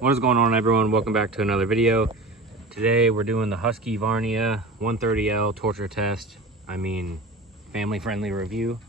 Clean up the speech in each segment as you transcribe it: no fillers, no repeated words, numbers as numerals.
What is going on, everyone? Welcome back to another video. Today we're doing the Husqvarna 130L torture test. I mean, family friendly review.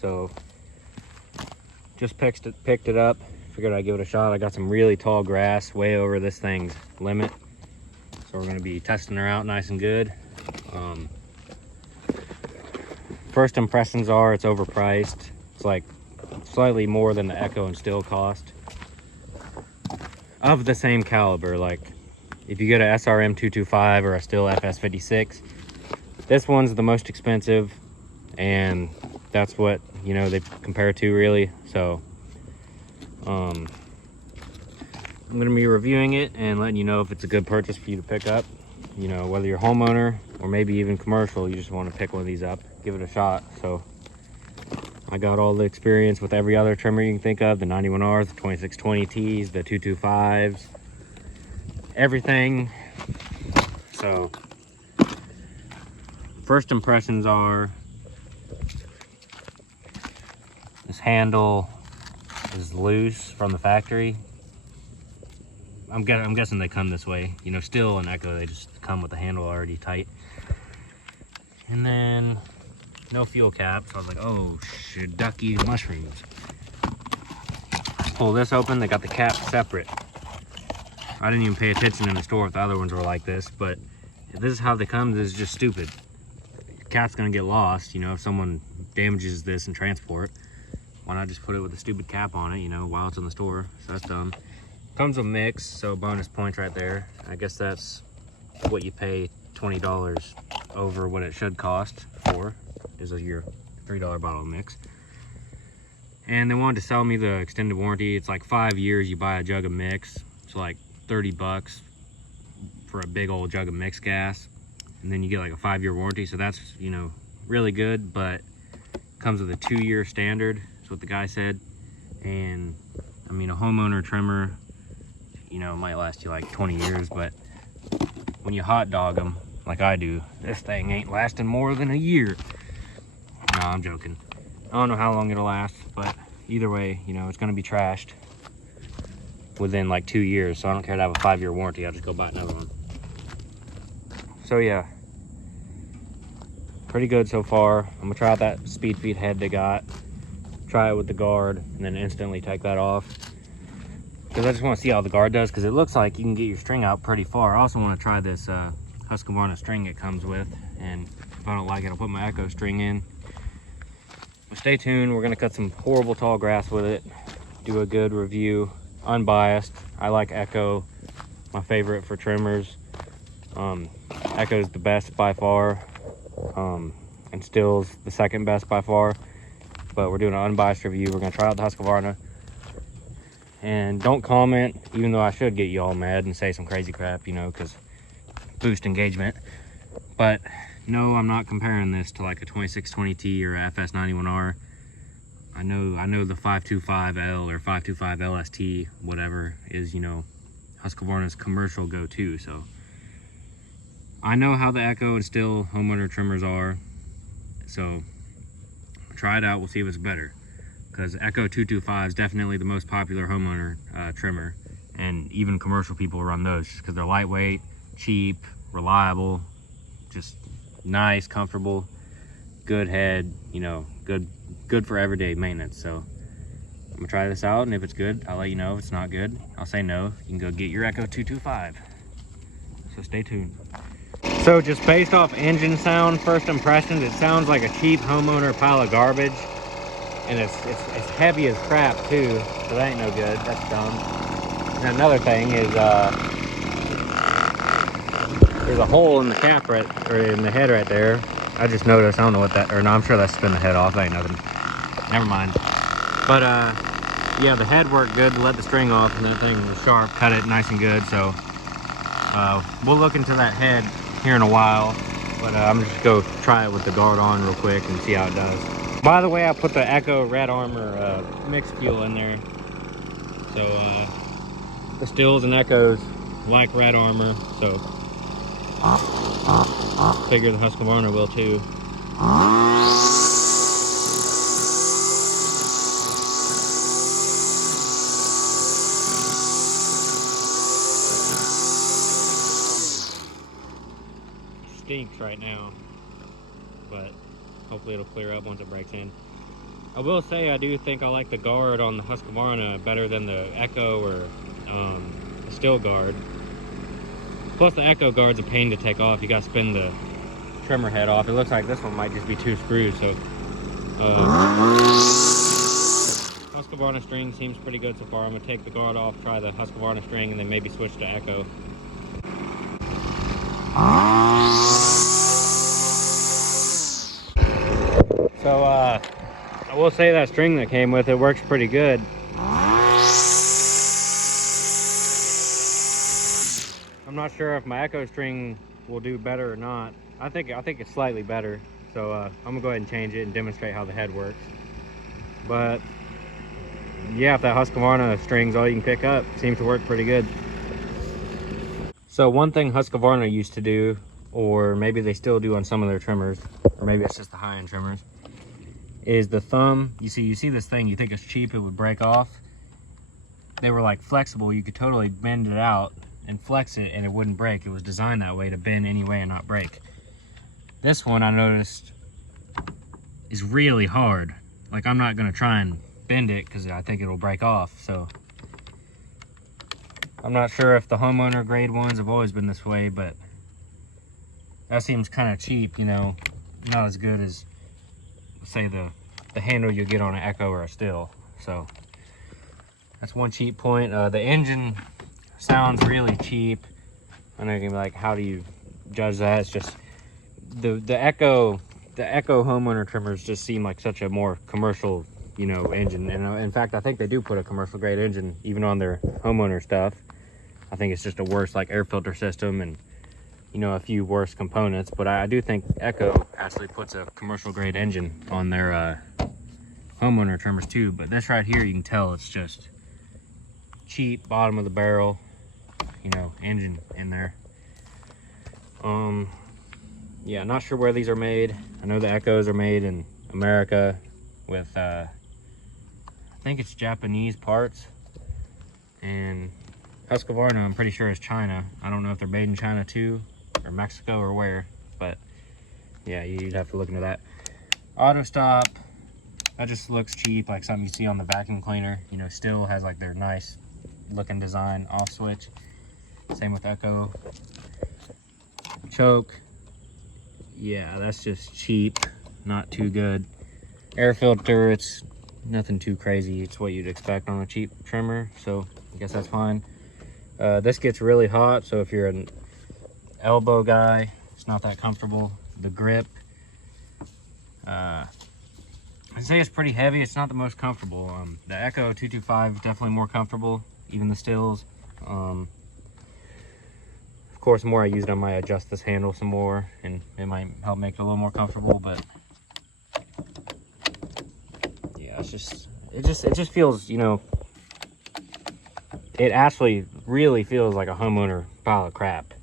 So just picked it up, figured I'd give it a shot. I got some really tall grass way over this thing's limit, so we're going to be testing her out nice and good. First impressions are it's overpriced. It's like slightly more than the Echo and Stihl cost, of the same caliber. Like if you get a SRM 225 or a Stihl FS56, this one's the most expensive, and that's what, you know, they compare to, really. So I'm gonna be reviewing it and letting you know if it's a good purchase for you to pick up. You know, whether you're a homeowner or maybe even commercial, you just want to pick one of these up, give it a shot. So I got all the experience with every other trimmer you can think of, the 91Rs, the 2620Ts, the 225s, everything. So first impressions are this handle is loose from the factory. I'm guessing they come this way. You know, Stihl and Echo, they just come with the handle already tight. And then no fuel cap, so I was like, oh, ducky mushrooms. Pull this open, they got the cap separate. I didn't even pay attention in the store if the other ones were like this, but if this is how they come, this is just stupid. Your cap's gonna get lost, you know, if someone damages this in transport. Why not just put it with a stupid cap on it, you know, while it's in the store? So that's dumb. Comes with mix, so bonus points right there. I guess that's what you pay $20 over what it should cost for, is your $3 bottle of mix. And they wanted to sell me the extended warranty. It's like 5 years you buy a jug of mix. It's like 30 bucks for a big old jug of mix gas. And then you get like a 5-year warranty. So that's, you know, really good, but comes with a 2-year standard, is what the guy said. And I mean, a homeowner trimmer, you know, might last you like 20 years, but when you hot dog them like I do, this thing ain't lasting more than a year. No, I'm joking. I don't know how long it'll last, but either way, you know, it's gonna be trashed within like 2 years, so I don't care to have a 5-year warranty. I'll just go buy another one. So yeah, pretty good so far. I'm gonna try out that speed feed head they got, try it with the guard, and then instantly take that off, because I just want to see how the guard does, because it looks like you can get your string out pretty far. I also want to try this Husqvarna string it comes with, and if I don't like it, I'll put my Echo string in. But stay tuned. We're going to cut some horrible tall grass with it, do a good review, unbiased. I like Echo, my favorite for trimmers. Echo's the best by far, and Stihl's the second best by far. But we're doing an unbiased review. We're going to try out the Husqvarna. And don't comment, even though I should get you all mad and say some crazy crap, you know, because boost engagement. But no, I'm not comparing this to like a 2620T or a FS91R. I know the 525L or 525 LST, whatever, is, you know, Husqvarna's commercial go-to. So I know how the Echo and Stihl homeowner trimmers are. So try it out, we'll see if it's better. Because Echo 225 is definitely the most popular homeowner trimmer, and even commercial people run those because they're lightweight, cheap, reliable, just nice, comfortable, good head, you know, good for everyday maintenance. So I'm gonna try this out, and if it's good, I'll let you know. If it's not good, I'll say no. You can go get your Echo 225. So stay tuned. So just based off engine sound, first impressions, it sounds like a cheap homeowner pile of garbage. And it's heavy as crap too, so that ain't no good. That's dumb. And another thing is there's a hole in the cap or in the head right there. I just noticed. I don't know what that, or no, I'm sure that's spin the head off. That ain't nothing. Never mind. But yeah, the head worked good to let the string off, and that thing was sharp, cut it nice and good. So we'll look into that head here in a while. But I'm just gonna go try it with the guard on real quick and see how it does. By the way, I put the Echo Red Armor mixed fuel in there. So the Stihls and Echoes like Red Armor, so figure the Husqvarna will too. stinks right now, but hopefully it'll clear up once it breaks in. I will say I do think I like the guard on the Husqvarna better than the Echo or the Stihl guard. Plus the Echo guard's a pain to take off. You gotta spin the trimmer head off. It looks like this one might just be 2 screws, so Husqvarna string seems pretty good so far. I'm gonna take the guard off, try the Husqvarna string, and then maybe switch to Echo. So I will say that string that came with it works pretty good. I'm not sure if my Echo string will do better or not. I think it's slightly better. So I'm gonna go ahead and change it and demonstrate how the head works. But yeah, if that Husqvarna string's all you can pick up, it seems to work pretty good. So one thing Husqvarna used to do, or maybe they still do on some of their trimmers, or maybe it's just the high-end trimmers, is the thumb. You see this thing, you think it's cheap, it would break off. They were like flexible, you could totally bend it out and flex it and it wouldn't break. It was designed that way to bend anyway and not break. This one I noticed is really hard. Like, I'm not gonna try and bend it because I think it'll break off. So I'm not sure if the homeowner grade ones have always been this way, but that seems kind of cheap, you know, not as good as, say, the handle you get on an Echo or a Stihl. So that's one cheap point. The engine sounds really cheap. I know you're gonna be like, how do you judge that? It's just the Echo homeowner trimmers just seem like such a more commercial, you know, engine. And in fact, I think they do put a commercial grade engine even on their homeowner stuff. I think it's just a worse like air filter system and, you know, a few worse components. But I do think Echo actually puts a commercial grade engine on their homeowner trimmers too. But this right here, you can tell it's just cheap, bottom of the barrel, you know, engine in there. Yeah, not sure where these are made. I know the Echoes are made in America with I think it's Japanese parts, and Husqvarna I'm pretty sure is China. I don't know if they're made in China too, or Mexico, or where, but yeah, you'd have to look into that. Auto stop, that just looks cheap, like something you see on the vacuum cleaner. You know, Stihl has like their nice looking design off switch. Same with Echo. Choke, yeah, that's just cheap, not too good. Air filter, it's nothing too crazy. It's what you'd expect on a cheap trimmer, so I guess that's fine. This gets really hot, so if you're an elbow guy, it's not that comfortable. The grip, I'd say it's pretty heavy. It's not the most comfortable. The Echo 225 is definitely more comfortable, even the Stihls. Of course, the more I use it, I might adjust this handle some more, and it might help make it a little more comfortable. But yeah, it just feels, you know, it actually really feels like a homeowner pile of crap.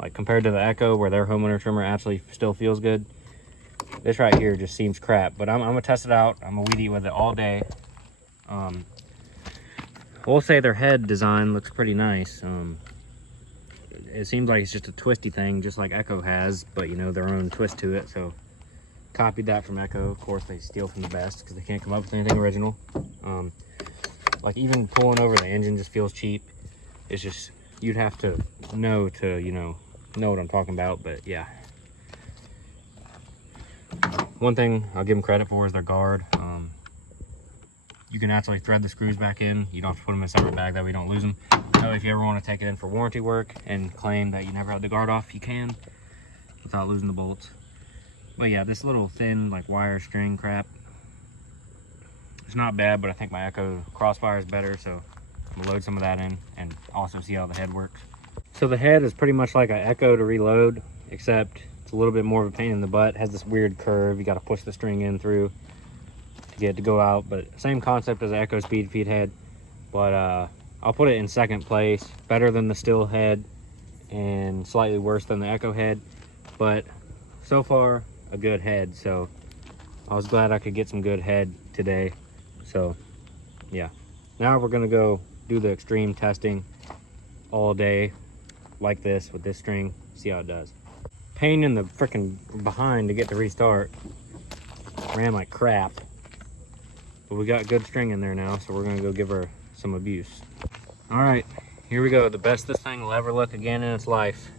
Like compared to the Echo, where their homeowner trimmer actually still feels good, this right here just seems crap. But I'm gonna test it out. I'm gonna weed eat with it all day. We'll say their head design looks pretty nice. It seems like it's just a twisty thing, just like Echo has, but you know, their own twist to it. So copied that from Echo. Of course, they steal from the best because they can't come up with anything original. Like even pulling over the engine just feels cheap. It's just, you'd have to know to, you know what I'm talking about. But yeah, one thing I'll give them credit for is their guard. You can actually thread the screws back in. You don't have to put them in a separate bag, that way you don't lose them. So if you ever want to take it in for warranty work and claim that you never had the guard off, you can without losing the bolts. But yeah, this little thin like wire string crap, it's not bad, but I think my Echo crossfire is better, so I'm gonna load some of that in and also see how the head works. So the head is pretty much like an Echo to reload, except it's a little bit more of a pain in the butt. It has this weird curve. You got to push the string in through to get it to go out, but same concept as the Echo speed feed head. But I'll put it in second place. Better than the Stihl head and slightly worse than the Echo head, but so far a good head. So I was glad I could get some good head today. So yeah, now we're gonna go do the extreme testing all day like this with this string, see how it does. pain in the freaking behind to get the restart. Ran like crap. But we got good string in there now, so we're gonna go give her some abuse. All right, here we go. The best this thing will ever look again in its life.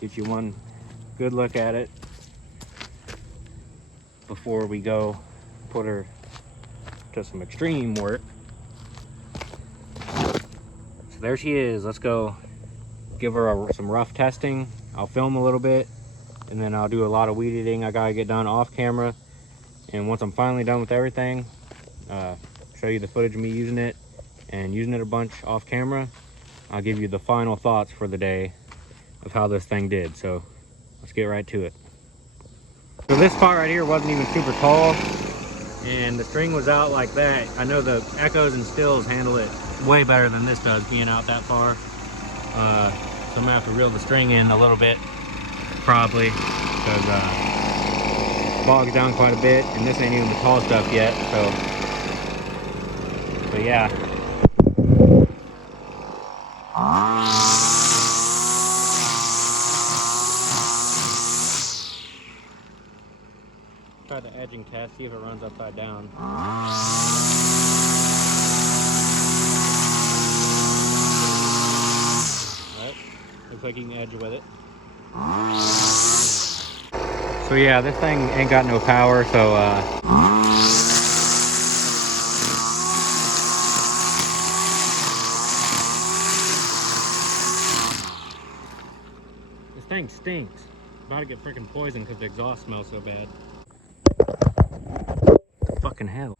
Get you one good look at it before we go put her to some extreme work. So there she is. Let's go give her some rough testing. I'll film a little bit, and then I'll do a lot of weed eating I gotta get done off camera. And once I'm finally done with everything, show you the footage of me using it and using it a bunch off camera. I'll give you the final thoughts for the day of how this thing did. So let's get right to it. So this spot right here wasn't even super tall, and the string was out like that. I know the echoes and stills handle it way better than this does, being out that far. So I'm gonna have to reel the string in a little bit, probably, because it bogs down quite a bit, and this ain't even the tall stuff yet. So yeah. Try the edging test, see if it runs upside down. Looks like you can edge with it. So yeah, this thing ain't got no power, so this thing stinks. About to get freaking poisoned because the exhaust smells so bad. Fucking hell.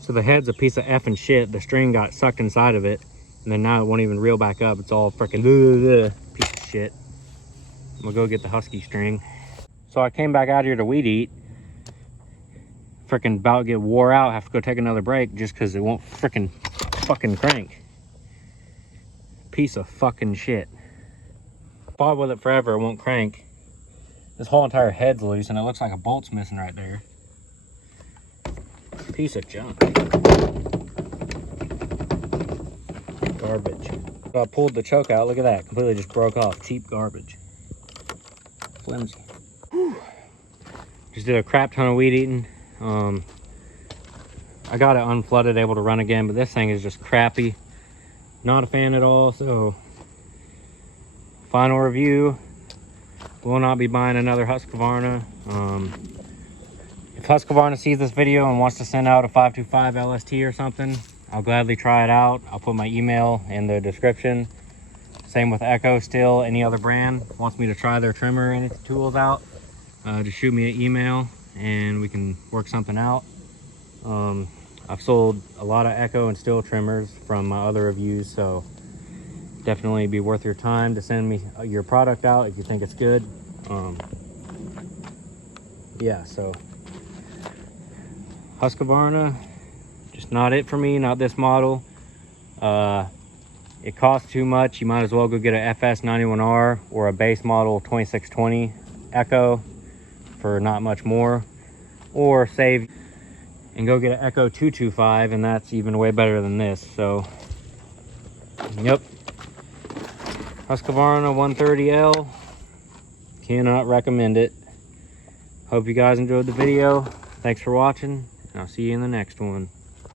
So the head's a piece of effing shit. The string got sucked inside of it, and then now it won't even reel back up. It's all freaking piece of shit. I'm gonna go get the Husky string. So I came back out here to weed eat. Freaking about to get wore out. Have to go take another break just because it won't freaking fucking crank. Piece of fucking shit. Fought with it forever, it won't crank. This whole entire head's loose, and it looks like a bolt's missing right there. Piece of junk. Garbage. So I pulled the choke out. Look at that. Completely just broke off. Cheap garbage. Flimsy. Whew. Just did a crap ton of weed eating. I got it unflooded, able to run again, but this thing is just crappy. Not a fan at all. So final review. Will not be buying another Husqvarna. If Husqvarna sees this video and wants to send out a 525 LST or something, I'll gladly try it out. I'll put my email in the description. Same with Echo still. Any other brand wants me to try their trimmer and its tools out, just shoot me an email and we can work something out. I've sold a lot of Echo and Still trimmers from my other reviews, so definitely be worth your time to send me your product out if you think it's good. Yeah, so Husqvarna, just not it for me, not this model. It costs too much. You might as well go get a FS91R or a base model 2620 Echo for not much more, or save and go get an Echo 225, and that's even way better than this. So yep, Husqvarna 130L, cannot recommend it. Hope you guys enjoyed the video. Thanks for watching. I'll see you in the next one.